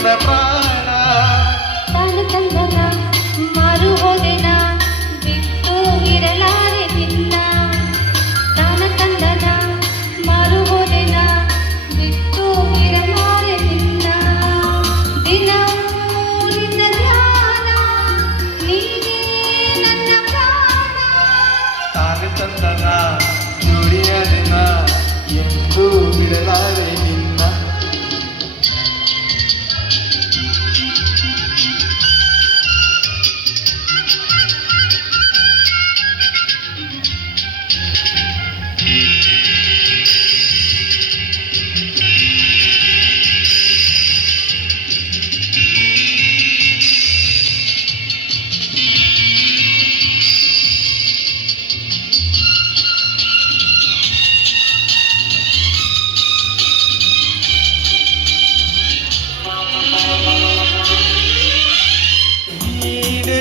ನನ್ನ ಪ್ರಾಣ ತಾನು ತಂದನ ಮಾರು ಹೋದೆನ ಬಿಟ್ಟು ಇರಲಾರೆ ನಿನ್ನ ತಾನ ತಂದನ ಮಾರು ಹೋದೆನ ಬಿಟ್ಟು ಇರಲಾರೆ ನಿನ್ನ ದಿನವೂ ನಿನ್ನ ಧ್ಯಾನ ನೀನೇ ನನ್ನ ಪ್ರಾಣ ತಾನು ತಂದನ ನುಡಿಯಲಿನ ಎಂದು ಬಿಡಲಾರೆ ನಿನ್ನ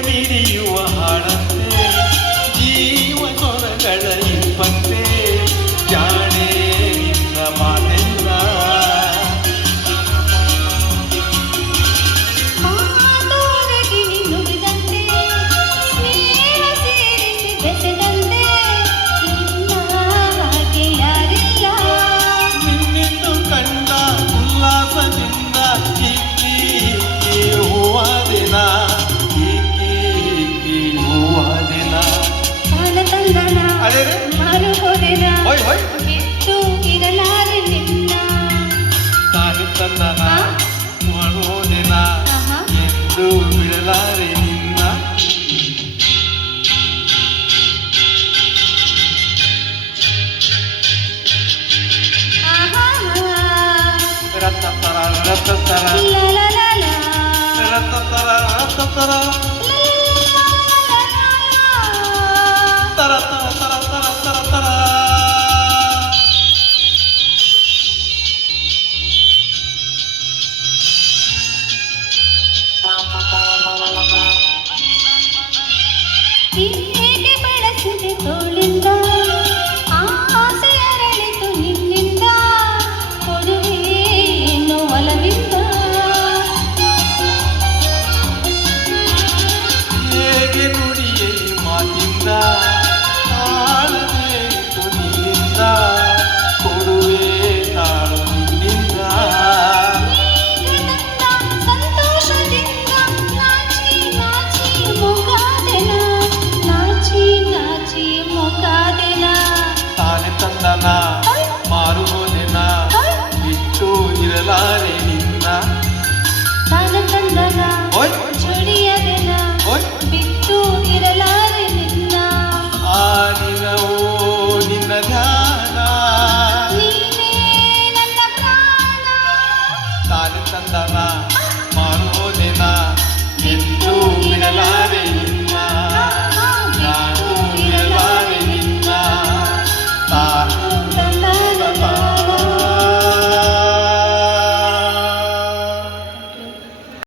ಮಿಡಿಯುವ ಹಾಡಂತೆ ಜೀವ ಸ್ವರಗಳ ಇಂಪಂತೆ ಜಾಣೆ ನಿನ್ನ ಮಾತೆಲ್ಲ ಮಾತೋರಗಿಣಿ ನುಡಿದಂತೆ ಸ್ನೇಹ ಸೇರಿಸಿ ಬೆಸೆದಂತೆ ನಿನ್ನ ಹಾಗೆ ಯಾರಿಲ್ಲ ನಿನ್ನೆಂದು ಕಂಡ ಉಲ್ಲಾಸದಿಂದ ಇಕ್ಕಿ ಇಕ್ಕಿ ಹೂವಾದಿನ ತಂದನ ಅರೆ ಮಾರು ಹೋದೆನ ಹೋಯ್ ಹೋಯ್ ಬಿಟ್ಟು ಇರಲಾರೆ ನಿನ್ನ ತಾನು ತಂದನ ಮಾಡುವುದಿನ ಎಂದು ಬಿಡಲಾರೆ ನಿನ್ನ ರತ್ತತರ ರತ್ತತರ ಲ ಲ ಲ ಲ ರತ್ತತರ ರತ್ತತರ